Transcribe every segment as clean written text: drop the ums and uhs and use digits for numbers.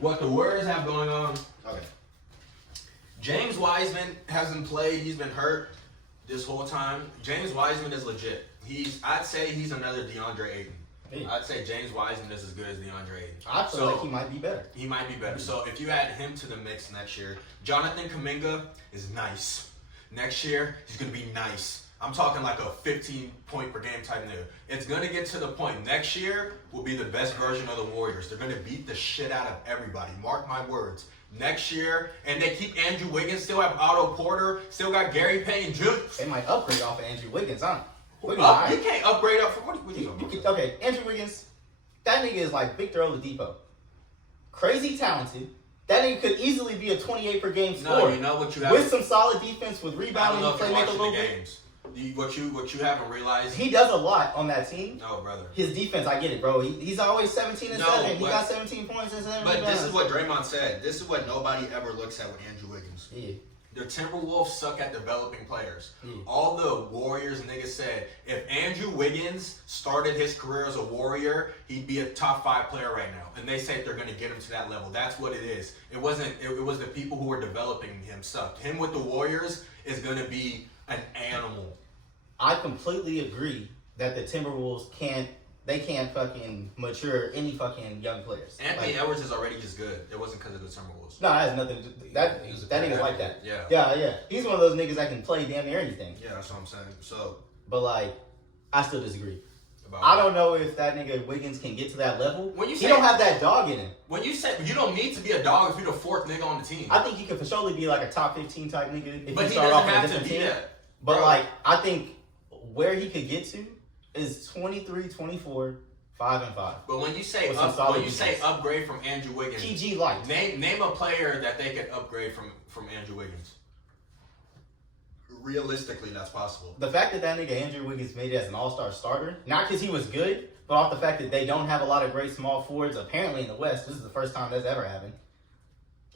what the Warriors have going on. Okay. James Wiseman hasn't played. He's been hurt this whole time. James Wiseman is legit. I'd say he's another DeAndre Ayton. Yeah. I'd say James Wiseman is as good as DeAndre Ayton. I feel like he might be better. He might be better. So if you add him to the mix next year, Jonathan Kuminga is nice. Next year, he's going to be nice. I'm talking like a 15-point per game type nigga. It's going to get to the point. Next year will be the best version of the Warriors. They're going to beat the shit out of everybody. Mark my words. Next year, and they keep Andrew Wiggins, still have Otto Porter, still got Gary Payton Jr. They might upgrade off of Andrew Wiggins, huh? You can't upgrade up for what are you talking about? Okay, Andrew Wiggins, that nigga is like Victor Oladipo. Crazy talented. That nigga could easily be a 28 per game scorer. No, you know what you have with some solid defense, with rebounding, I don't know if you're playmaker a watching little the bit. games. What you haven't realized. He does a lot on that team. No, brother. His defense, I get it, bro. He's always 17 and 7. He got 17 points and 7 But rebounds. this is what Draymond said. This is what nobody ever looks at with Andrew Wiggins. Yeah. The Timberwolves suck at developing players. Yeah. All the Warriors niggas said, if Andrew Wiggins started his career as a Warrior, he'd be a top 5 player right now. And they say they're going to get him to that level. That's what it is. It was the people who were developing him sucked. Him with the Warriors is going to be an animal. I completely agree that the Timberwolves can't fucking mature any fucking young players. Anthony Edwards is already just good. It wasn't because of the Timberwolves. No, that has nothing to do. That nigga's like that. Yeah. He's one of those niggas that can play damn near anything. Yeah, that's what I'm saying. So, but like, I still disagree. I don't know if that nigga Wiggins can get to that level. He don't have that dog in him. When you say you don't need to be a dog if you're the 4th nigga on the team. I think he could for surely be like a top 15 type nigga if but he he start doesn't off have with a to different be team. that. But Bro. like, I think where he could get to is 23, 24, 5 and 5. But when you say upgrade from Andrew Wiggins, PG light. Name a player that they could upgrade from Andrew Wiggins. Realistically, that's possible. The fact that nigga Andrew Wiggins made it as an all-star starter, not because he was good, but off the fact that they don't have a lot of great small forwards apparently in the West. This is the first time that's ever happened.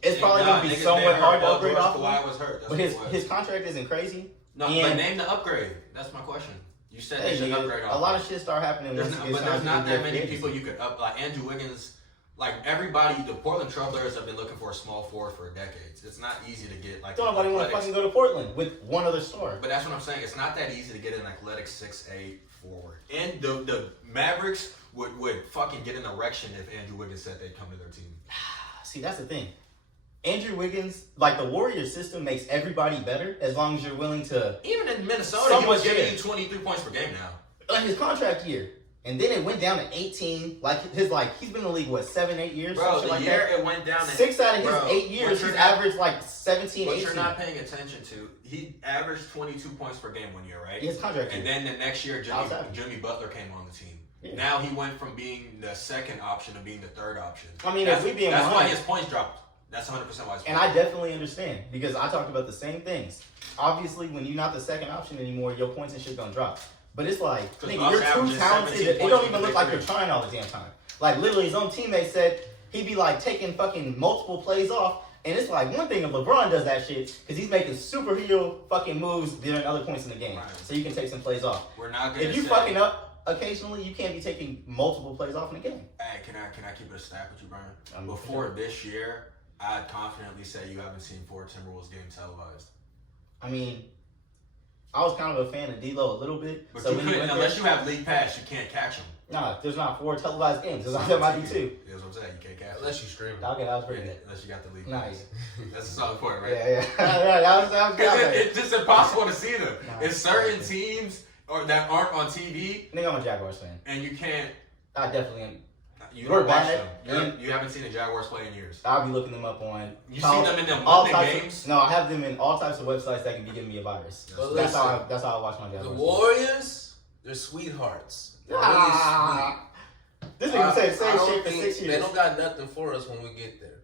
It's probably going to be somewhat hard to upgrade off of. But his contract isn't crazy. No, but name the upgrade. That's my question. You said they should upgrade off. A lot of shit start happening. There's not that many people you could up. Like Andrew Wiggins, like everybody, the Portland Trailblazers have been looking for a small forward for decades. It's not easy to get like. Don't nobody want to fucking go to Portland with one other star. But that's what I'm saying. It's not that easy to get an athletic 6'8" forward. And the Mavericks would fucking get an erection if Andrew Wiggins said they'd come to their team. See, that's the thing. Andrew Wiggins, like the Warriors system makes everybody better as long as you're willing to. Even in Minnesota, he was giving you 23 points per game now. Like his contract year. And then it went down to 18. He's been in the league, 7-8 years? Bro, the like year that. It went down. 6 out of his 8 years, he's averaged 17, 18. What you're not paying attention to, he averaged 22 points per game 1 year, right? His contract and year. then the next year, Jimmy Butler came on the team. Yeah. Now he went from being the second option to being the third option. I mean, that's why his points dropped. That's 100% why his points And I definitely understand because I talked about the same things. Obviously, when you're not the second option anymore, your points and shit don't drop. But it's like, nigga, you're too talented that it don't even look like you're trying all the damn time. Like, literally, his own teammate said he'd be, like, taking fucking multiple plays off. And it's like, one thing if LeBron does that shit, because he's making superhero fucking moves during other points in the game. Right. So you can take some plays off. We're not gonna If you fucking up occasionally, you can't be taking multiple plays off in the game. Hey, can I keep it a stack with you, Brian? Before this year, I'd confidently say you haven't seen 4 Timberwolves games televised. I mean, I was kind of a fan of D'Lo a little bit. But so unless you have league pass, you can't catch him. Nah, there's not 4 televised games. There might be 2. That's what I'm saying. You can't catch unless you stream. Okay, that was pretty good. Unless you got the league pass. That's a solid point, right? Yeah. that was good. It's just impossible to see them. It's certain teams that aren't on TV. I think I'm a Jaguars fan. And you can't. I definitely am. You don't watch them. You haven't seen the Jaguars play in years. I'll be looking them up on. You see them in the Monday games? No, I have them in all types of websites that can be giving me a virus. That's how I watch my Jaguars. The Warriors, they're sweethearts. This nigga said the same shit for 6 years. They don't got nothing for us when we get there.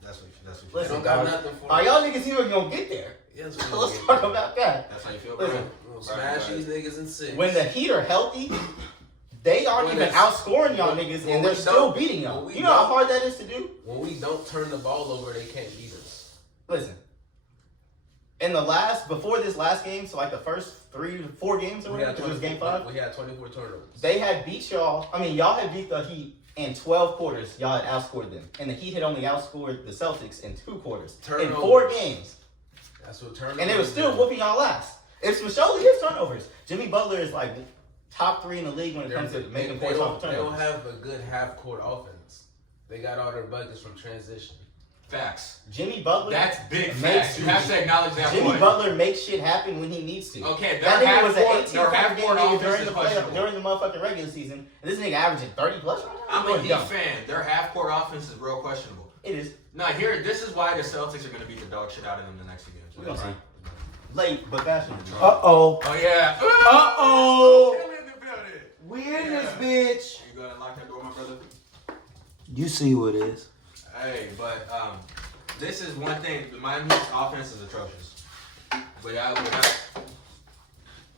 That's what they don't got nothing for us. Y'all niggas even gonna get there? Yes, let's talk about that. That's how you feel, Listen, we'll smash these niggas in 6. When the Heat are healthy, they aren't even outscoring y'all niggas, and they're still beating y'all. You know how hard that is to do? When we don't turn the ball over, they can't beat us. Listen. Before this last game, so like the first 3 to 4 games or whatever, because it was game 5. We had 24 turnovers. They had beat y'all. I mean, y'all had beat the Heat In 12 quarters, y'all had outscored them. And the Heat had only outscored the Celtics in 2 quarters. Turnovers. In 4 games. That's what turnovers. And they were still do. whooping y'all ass. It's surely his turnovers. Jimmy Butler is like top 3 in the league when it comes to making points off of They don't turnovers. have a good half-court offense. They got all their buckets from transition. Facts. Jimmy Butler. That's big makes- facts. You have to acknowledge that Jimmy point. Butler makes shit happen when he needs to. Okay, that their nigga was an half-court 18 point game offense nigga during is the questionable. during the motherfucking regular season, and this nigga averaging 30 plus right now. I'm a Going Heat dumb. fan. Their half-court offense is real questionable. It is. Now, this is why the Celtics are going to beat the dog shit out of them the next two games. We're gonna see. Late, but fashion. Uh-oh. Oh, yeah. Uh-oh. Still in the building. We in this Yeah. bitch. You go and lock that door, my brother? You see who it is. Hey, but this is one thing. The Miami Heat's offense is atrocious.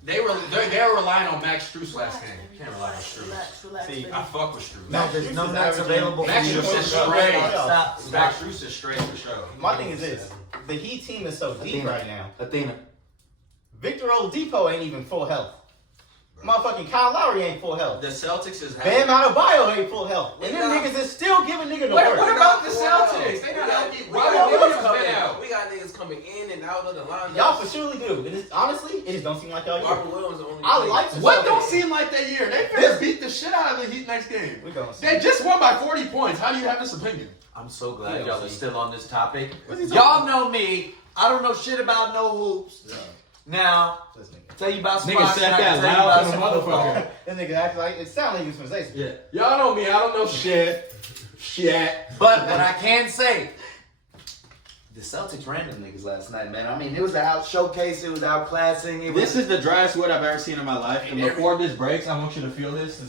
They were relying on Max Strus last game. You can't rely on Strus. Relax, See, baby. I fuck with Strus. No, there's no Max available. Max Strus is straight. Stop. Max Strus is straight for sure. My thing is this: the Heat team is so deep right now. Athena. Victor Oladipo ain't even full health. Motherfucking Kyle Lowry ain't full health. The Celtics is Bam Adebayo ain't full health. And them niggas is still giving nigga the Wait, work. what about the Celtics? They not healthy. Robert Williams been out. We got niggas coming in and out of the lineup. Y'all for surely do. And it's, honestly, it just don't seem like y'all Robert do. Williams only. I played- like the What Celtics. don't seem like that year? They finna beat the shit out of the Heat next game. We gonna see. They just won by 40 points. How do you have this opinion? I'm so glad Yeah, y'all are see. still on this topic. What's he Y'all talking know me. I don't know shit about no hoops. Yeah. Now, This nigga. tell you about Nigga spots. said and I can that tell you loud about to the some football. motherfucker. This nigga acts like it sounds like he was from Zaxby. Yeah. Y'all know me. I don't know shit. Shit. But what I can say, the Celtics ran them niggas last night, man. I mean, it was the out showcase. It was outclassing. It was This is the driest sweat I've ever seen in my life. And before this breaks, I want you to feel this.